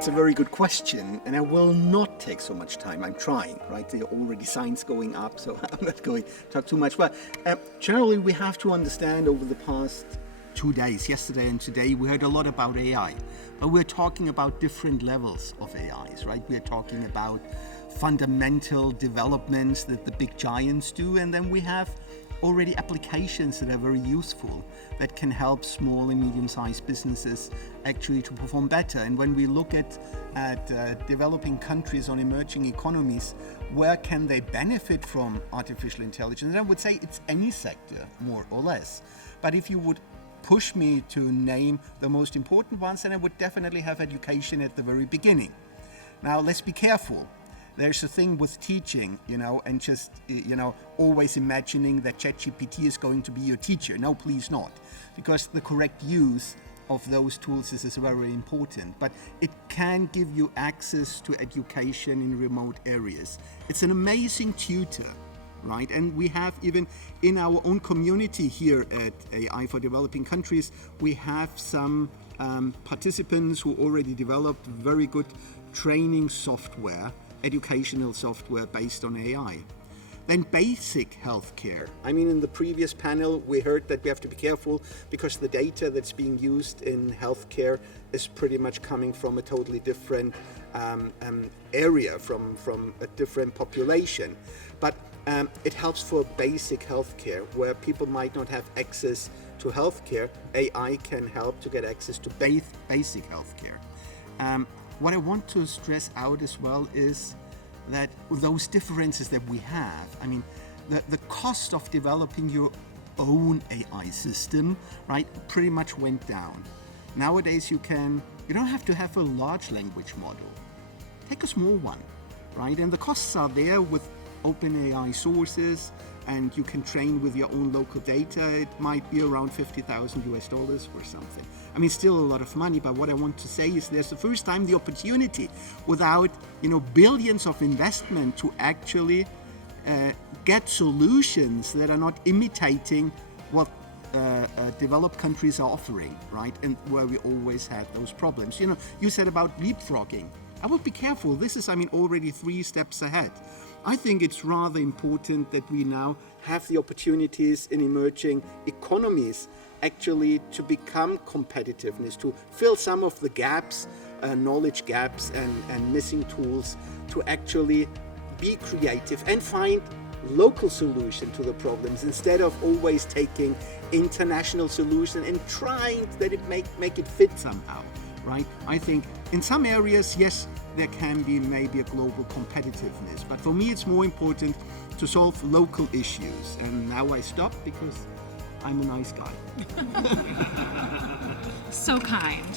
It's a very good question, and I will not take so much time. I'm trying, right? There are already signs going up, so I'm not going to talk too much. But generally, we have to understand over the past 2 days, yesterday and today, we heard a lot about AI. But we're talking about different levels of AIs, right? We're talking about fundamental developments that the big giants do, and then we have already applications that are very useful that can help small and medium-sized businesses actually to perform better. And when we look at developing countries or emerging economies, where can they benefit from artificial intelligence? And I would say it's any sector, more or less. But if you would push me to name the most important ones, then I would definitely have education at the very beginning. Now, let's be careful. There's a thing with teaching, and just, always imagining that ChatGPT is going to be your teacher. No, please not. Because the correct use of those tools is very important. But it can give you access to education in remote areas. It's an amazing tutor, right? And we have even in our own community here at AI for Developing Countries, we have some participants who already developed very good training software, educational software based on AI. Then basic healthcare. I mean, in the previous panel, we heard that we have to be careful because the data that's being used in healthcare is pretty much coming from a totally different area, from a different population. But it helps for basic healthcare, where people might not have access to healthcare. AI can help to get access to basic healthcare. What I want to stress out as well is that those differences that we have, I mean, the cost of developing your own AI system, right, pretty much went down. Nowadays, you don't have to have a large language model. Take a small one, right? And the costs are there with OpenAI sources, and you can train with your own local data. It might be around $50,000 or something. I mean, still a lot of money, but what I want to say is there's the first time the opportunity without, billions of investment to actually get solutions that are not imitating what developed countries are offering, right? And where we always had those problems. You said about leapfrogging. I would be careful. This is, already 3 steps ahead. I think it's rather important that we now have the opportunities in emerging economies actually to become competitiveness, to fill some of the gaps, knowledge gaps and missing tools, to actually be creative and find local solution to the problems instead of always taking international solution and trying that it make it fit somehow, right? I think in some areas, yes, there can be maybe a global competitiveness, but for me it's more important to solve local issues. And now I stop because I'm a nice guy. So kind.